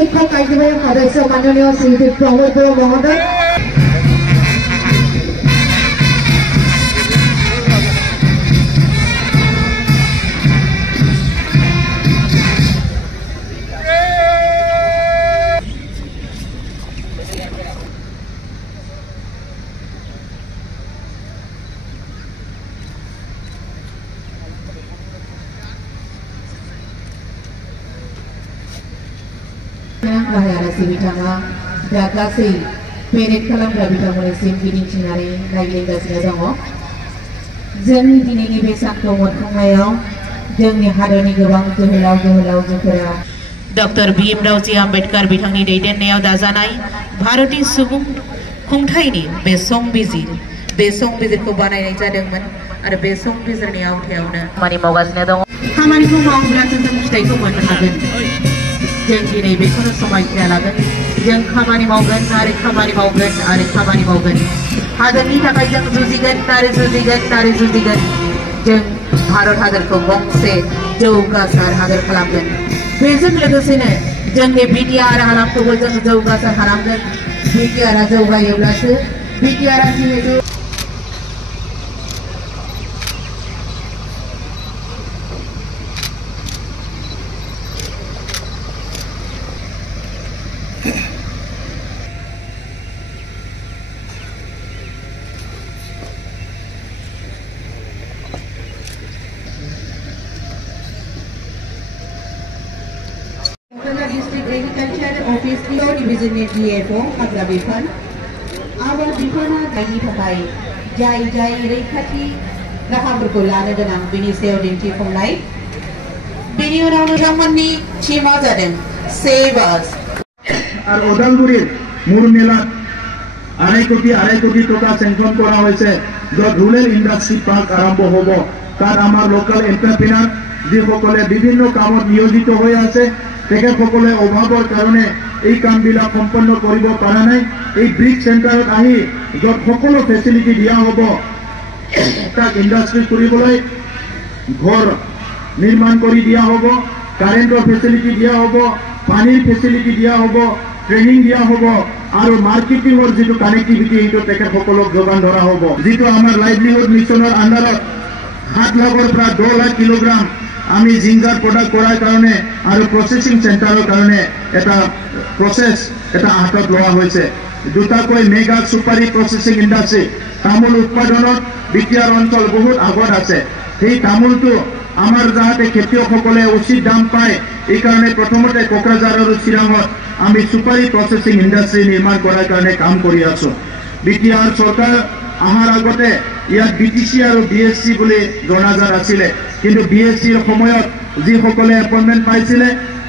শিক্ষক কাৰ্যবাহী সদস্য মাননীয় শ্ৰীযুত প্ৰমোদ বড়ো মহোদয় Bahayalasih bicara dagasi perit kalam rabita mulisim kini cinari lagi gasnya dong. Jeng kini ni besak komod kongayau jeng ni hadani gewang jehulau jekera. Dr. Bhimrao Ji Ambedkar bitangni दैदेननायाव दाजानाय भारतनि सुबुं खुंथायनि बे संबिजिरखौ बानायनाय जादोंमोन आरो बे संबिजिरनि आवथायावनो खामानि मावगासिनो दङ। खामानिखौ मावोब्लासो जों फिथाइखौ मोननो हागोन। जों दिनै बेखौनो समायखिरा लागोन जों खामानि मावगोन आरो खामानि मावगोन हादरनि थाखाय जों जुजिगोन जों भारत हादरखौ गंसे जौगासार हादर खालामगोन बेजों लोगोसेनो जोंनि बिटिआर हालामखौबो जों जौगासार खालामगोन बिटिआरआ जौगायोब्लासो बिटिआरआ जिहेतु District Agriculture Office Pure Division DFO Hagra Bifan Awal Bifana Dagi Takai Jai Rekati Rahaburko Lana Danang Bini Seo Dinti from Life Bini Ramani Chima Zadem Save us আর ওদালগুড়ির মূল মেলাত 2.5 কোটি টাকা স্যাংশন করা হয়েছে যত রুরাল ইন্ডাস্ট্রি পার্ক আরম্ভ হব তার আমার লোকাল এন্টারপ্রেনার যিসকলে বিভিন্ন কামত নিয়োজিত হয়ে আছে তেখেতসকলে অভাৱৰ কাৰণে এই কামবিলাক সম্পন্ন কৰিব পৰা নাই এই ব্ৰিক চেণ্টাৰত আহি যত সকলো ফেচিলিটি দিয়া হ'ব তাক ইন্ডাষ্ট্ৰি কৰিবলৈ ঘৰ নিৰ্মাণ কৰি দিয়া হ'ব কাৰেণ্টৰ ফেচিলিটি দিয়া হ'ব পানীৰ ফেচিলিটি দিয়া হ'ব ট্ৰেইনিং দিয়া হ'ব আৰু মাৰ্কেটিঙৰ যিটো কানেক্টিভিটি এইটো তেখেতসকলক যোগান ধৰা হ'ব যিটো আমাৰ লাইভলিহুড মিছনৰ আণ্ডাৰত 7 লাখৰ পৰা 10 লাখ কিলোগ্ৰাম আমি জিঞ্জাৰ প্ৰডাক্ট কৰাৰ কাৰণে আৰু প্ৰসেসিং চেণ্টাৰৰ কাৰণে এটা প্ৰসেস এটা হাতত লোৱা হৈছে দুটাকৈ মেগা সুপাৰি প্ৰসেসিং ইণ্ডাষ্ট্ৰি তামোল উৎপাদনত বিটিআৰ অঞ্চল বহুত আগত আছে সেই তামোলটো আমাৰ যাতে খেতিয়কসকলে উচিত দাম পায় এই কাৰণে প্ৰথমতে কোকৰাঝাৰ আৰু চিৰাঙত আমি সুপাৰি প্ৰসেসিং ইণ্ডাষ্ট্ৰি নিৰ্মাণ কৰাৰ কাৰণে কাম কৰি আছো বিটিআৰ চৰকাৰ আহাৰ আগতে ইয়াত বিটিসি আৰু বিএসসি বুলি জনাজাৰ আছিল কিন্তু বিএসসিৰ সময়ত যিসকলে এপইন্টমেন্ট পাইছিল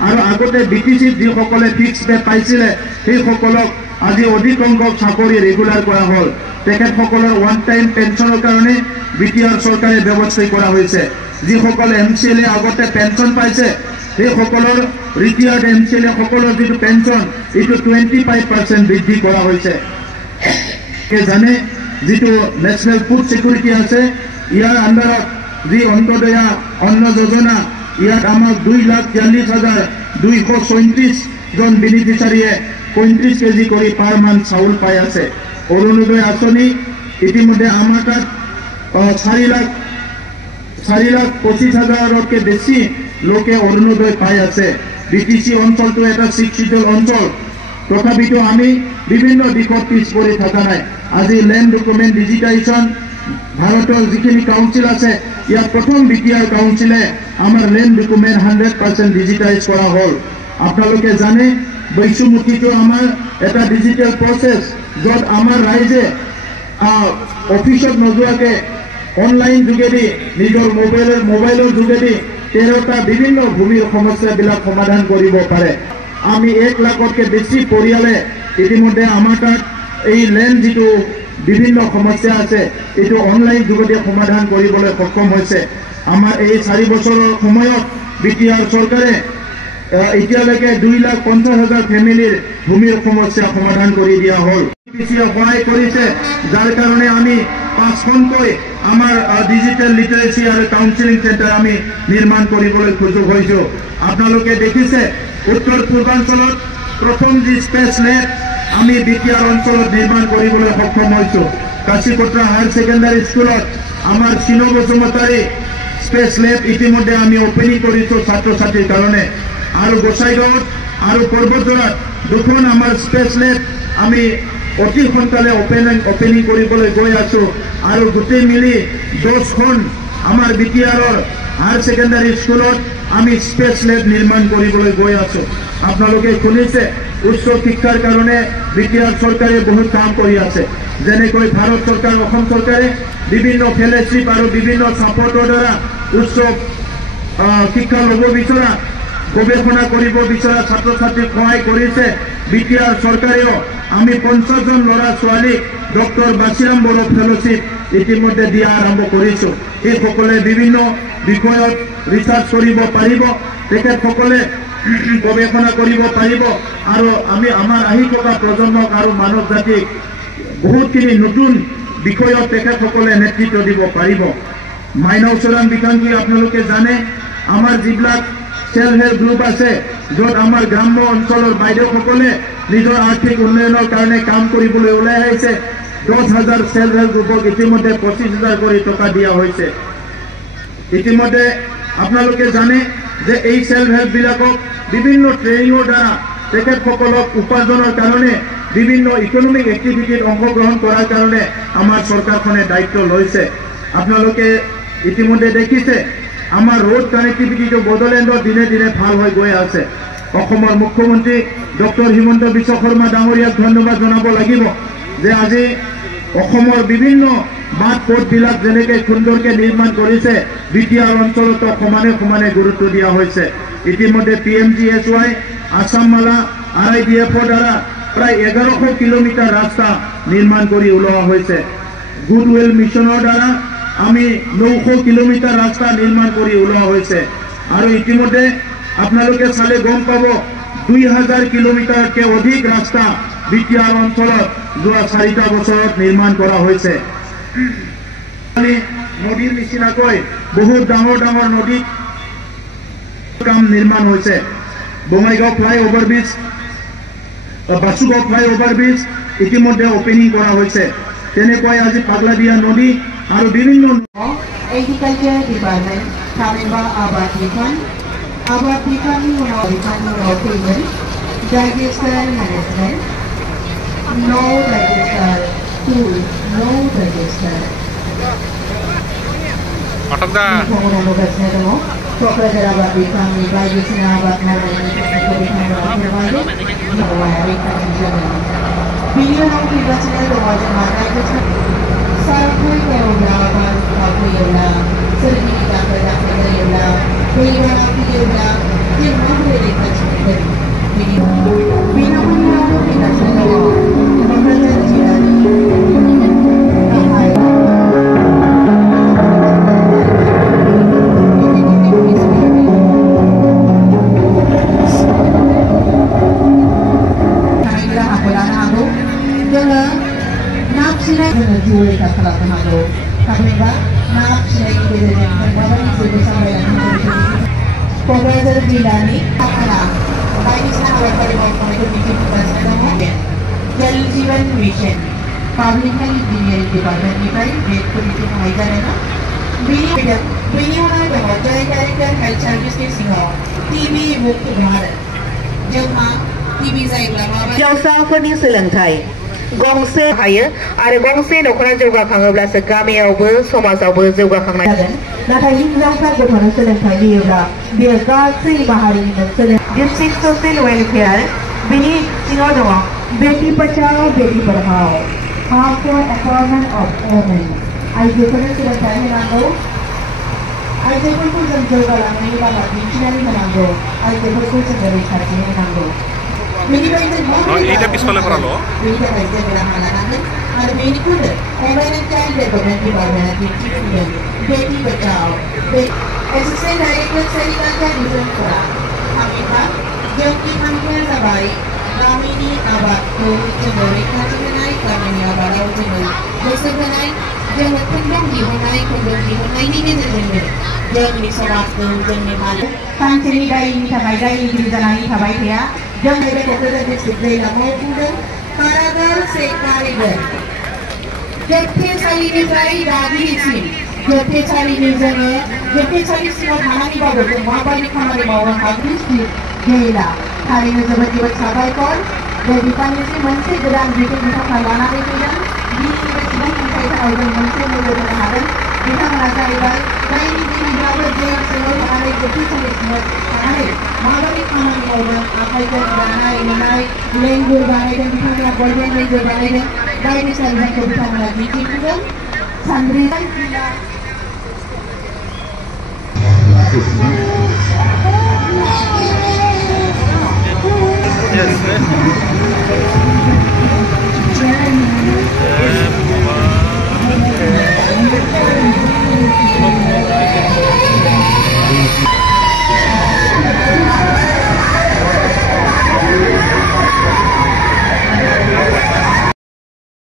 আৰু আগতে বিটিসিত যিসকলে ফিক্স পে পাইছিল সেই সকলক আজি অধিক সংখ্যক চাকৰি ৰেগুলাৰ কৰা হ'ল তেখেতসকলৰ ওয়ান টাইম পেনশনৰ কাৰণে বিটিআৰ চৰকাৰে ব্যৱস্থা কৰা হৈছে যিসকলে এমচিএলএ আগতে পেনশন পাইছে সেই সকলৰ ৰিটায়াৰ্ড এমচিএলএ সকলৰ যিটো পেনশন এইটো 25% বৃদ্ধি কৰা হৈছে জানে যিটো ন্যাশনাল ফুড সিকিউৰিটি আছে ইয়াৰ আণ্ডাৰত যি অন্তদয়া অন্ন যোজনা ইয়াত আমাৰ 2,42,234 জন বেনিফিচিয়াৰীয়ে 35 কেজি কৰি পাৰ মান চাউল পাই আছে অৰুণোদয় আঁচনি ইতিমধ্যে আমাৰ তাত 4,25,000তকৈ বেছি লোকে অৰুণোদয় পাই আছে বিটিসি অঞ্চলটো এটা শিক্ষিত অঞ্চল তথাপিতো আমি বিভিন্ন দিশত পিছ পৰি থকা নাই আজি ল্যান্ড ডকুমেন্ট ডিজিটাইজেশন ভাৰতৰ যিখিনি কাউন্সিল আছে ইয়াৰ প্ৰথম বিটিআৰ কাউন্সিলে আমাৰ ল্যান্ড ডকুমেন্ট 100% ডিজিটাইজ কৰা হ'ল আপোনালোকে জানে বৈশুমুখীটো আমাৰ এটা ডিজিটাল প্ৰসেস যত আমাৰ ৰাইজে অফিসত নোযোৱাকে অনলাইন যোগেদি নিজৰ মোবাইলৰ যোগেদি 13টা বিভিন্ন ভূমিৰ সমস্যাবিলাক সমাধান কৰিব পাৰে আমি 1 লাখতকৈ বেছি পৰিয়ালে ইতিমধ্যে আমাৰ তাত এই ল্যান্ড যিটো বিভিন্ন সমস্যা আছে এটো অনলাইন যোগেদি সমাধান কৰিবলৈ সক্ষম হৈছে আমাৰ এই 4 বছৰৰ সময়ত বিটিআৰ চৰকাৰে এতিয়ালৈকে 2,50,000 ফ্যামিলিৰ ভূমিৰ সমস্যা সমাধান কৰি দিয়া হ'ল বিটিআৰ সহায় কৰিছে যাৰ কাৰণে আমি 5খনকৈ আমাৰ ডিজিটাল লিটাৰেসি আৰু কাউন্সেলিং চেণ্টাৰ আমি নিৰ্মাণ কৰিবলৈ সুযোগ হৈছো আপোনালোকে দেখিছে উত্তৰ পূৰ্বাঞ্চলত प्रथम जी स्पेस लैब आमी बिटिआर अंचल निर्माण কৰিবলৈ সক্ষম হৈছো काशीकोट्रा हायर सेकेंडरी स्कूलत आमार सिनो बसुमतारी स्पेस लैब इतिमध्ये आमी ओपनिंग करिছো छात्र छात्रीर कारणे आरो गोसाईगाँवत आरो पर्वतजोरात दुखन आमार स्पेस लैब आमी अति सोनकाले ओपनिंग কৰিবলৈ গৈ আছো आरो गोटे मिली 10খন आमार बिटिआरर हायर सेकेंडरी स्कूलत आमी स्पेस लैब निर्माण কৰিবলৈ গৈ আছো आपनालोके शुनिছে उच्च शिक्षार कारणे बिटिआर सरकारे बहुत काम কৰি আছে जेनेকৈ भारत सरकार অসম सरकारे विभिन्न फेलोशिप और विभिन्न सपोर्टर द्वारा उच्च शिक्षा लব बिचरा गवेषणा करिब बिचरा छात्र छात्री सहाय करिছে बिटिआर सरकारेও आमी 50 জন लड़ा छाली डॉक्टर बासीराम बड़ो फेलोशिप इतिमध्ये दिया आरम्भ करिছো এই সকলে বিভিন্ন বিষয়ত রিসার্চ করিব পারিব তেখেতসকলে गवेषणा करिब पारिब और आमी आमार आহি থকা प्रजन्मक और मानव जातिक बहुतखिनि नतुन বিষয়ত তেখেতসকলে नेतृत्व দিব पारिब माइनाव सोरां बिथांखि आपनालोके जाने आमार जिब्लाक सेल्फ हेल्प ग्रुप आछे जत आमार ग्राम्य अंचলৰ বাইদেউসকলে নিজৰ आर्थिक उन्नयনৰ কাৰণে কাম কৰিবলৈ ওলাই আহিছে 10,000 सेल्फ हेल्प ग्रुपक इतिमध्ये 25,000 কৰি টকা দিয়া হৈছে इतिमध्ये आपनालोके जाने जे এই सेल्फ हेल्प বিলাকক विभिन्न ट्रेनिंगर द्वारा তেখেতসকলক উপাৰ্জনৰ কাৰণে विभिन्न इकोनॉमिक एक्टिविटीत अंशग्रहण करार कारणे आमार सरकारखने दायित्व लैছে आपनालोके इतिमध्ये देखिছে आमार रोड कानेक्टिविटी बडोलेण्डर दिने दिने ভাল হৈ গৈ আছে অসমৰ मुख्यमंत्री डॉक्टर हिमंत बिश्व शर्मा डांगरियाक धन्यवाद जनाब লাগিব जे আজি অসমৰ विभिन्न बाट पथবিলাক जेनेके सुंदरके निर्माण करिছে बिटिआर अंचलतो समाने समाने गुरुत्व दिया হৈছে इतिमध्ये PMGSY आसाम माला RIDF द्वारा प्राय 1100 किलोमीटर रास्ता निर्माण करी उलोৱা হৈছে गुडविल मिशनर द्वारा आमी 900 किलोमीटर रास्ता निर्माण करी उलोৱা হৈছে और इतिमध्ये आपनालोके साले गम पाब 2000 किलोमीटर के अधिक रास्ता बिटिआर अंचलत जोआ 4टा बछरत निर्माण करा হৈছে नदीर निचिनाকৈ बहुत डाঙर डाঙर नदी काम निर्माण হৈছে Bongaigaon flyover bridge Basugaon flyover bridge इतिमध्ये ओपनिंग करा হৈছে तेनेকৈ আজি पागलादिया नदी और विभिन्न एग्रीकल्चर डिपार्टमेंट थामहिनबा आबाद बिफाननि उनाव फैगोन डाइजेस्टर मैनेजमेंट नो डाइजेस्टर टुल नो डाइजेस्टर क'क्राझार आबाद बिफाननि बायदिसिना आबाद मावनायनि थाखाय बिनि उनाव फैगासिनो दङ जोंहा डाइजेस्टर सारफोर दङब्ला बारहुंखा फैयोब्ला सोरगिदिं दाखोर दाखोर जायोब्ला दैबाना फैयोब्ला जों माबोरै रैखाथि मोनगोन बिनि उनाव फैगासिनो दङ क'क्राझार जिल्लानि क'क्राझार जिल्लानि बायदिसिना हाबाफारि मावफुंनायखौ दिन्थिफुंगासिनो दङ जल जीवन मिशन पाब्लिक हेल्थ इंजिनियरिंग डिपार्टमेंटनिफ्राय बे दिन्थिफुंनाय जादों बेनि उनाव दङ जॉइंट डाइरेक्टर हेल्थ सार्भिसनि सिङाव टीबी मुक्त भारत जोंहा टीबी जायोब्ला माबा हिनजावसाफोरनि सोलोंथाय गंसे हायो आरो गंसे नखरा जौगाखाङोब्लासो गामियावबो समाजावबो जौगाखांनाय जागोन नाथाय हिनजावसा गथ'नो सोलोंथाय होयोब्ला बेयो गासै माहारिनिनो डिस्ट्रिक्ट ससियेल वेलफेयार बेनि सिङाव दङ बेटी Bachao Beti Padhao form for empowerment of women आइजोफोरनो सोलोंथाय होनांगौ आइजोफोरखौ जों जौगालांनायनि लामा दिन्थिनानै होनांगौ आइजोफोरखौ जों रैखाथि होनांगौ गामिनि आबादखौ जोङो रैखाथि होनाय गामिनि आबादाव जोङो गोसो होनाय जोङो खुन्दुं दिहुननायनि गेजेरजोंनो जोंनि समाजखौ जोंनि सानसेनि दायनि थाखाय दायनिगिरि जानानै थाबाय थाया जों नैबे क'क्राझार डिस्ट्रिक्ट दैलामाव बुंदों कारागार से कारिगर जोबथेसालिनिफ्राय दागिरिसिम जोबथेसालिनि जोङो जोबथेसालिसिमाव थानानैबाबो जों माबायदि खामानि मावनो हागोन गैला थारैनो जोबोद साबायखर बे बिफाननिसिम मोनसे गोदान बिथोन बिथांमोना लानानै फैदों बिनि बेसेबां खुंथायनि थाखाय जों मोनसे नोजोर होनो हागोन बिथांमोना जाहैबाय जायनि दिनैब्लाबो जेल सिङाव थानानै जोबथेसालिसिमाव थानानै माबायदि खामानि मावदों आखाइजों दानाय लुनाय लेंगुर बानायदों बिथांमोना गल्डेन लेंगुर बानायदों बायदिसिना बिथांखौ बिथांमोना दिन्थिफुंदों सान्द्रि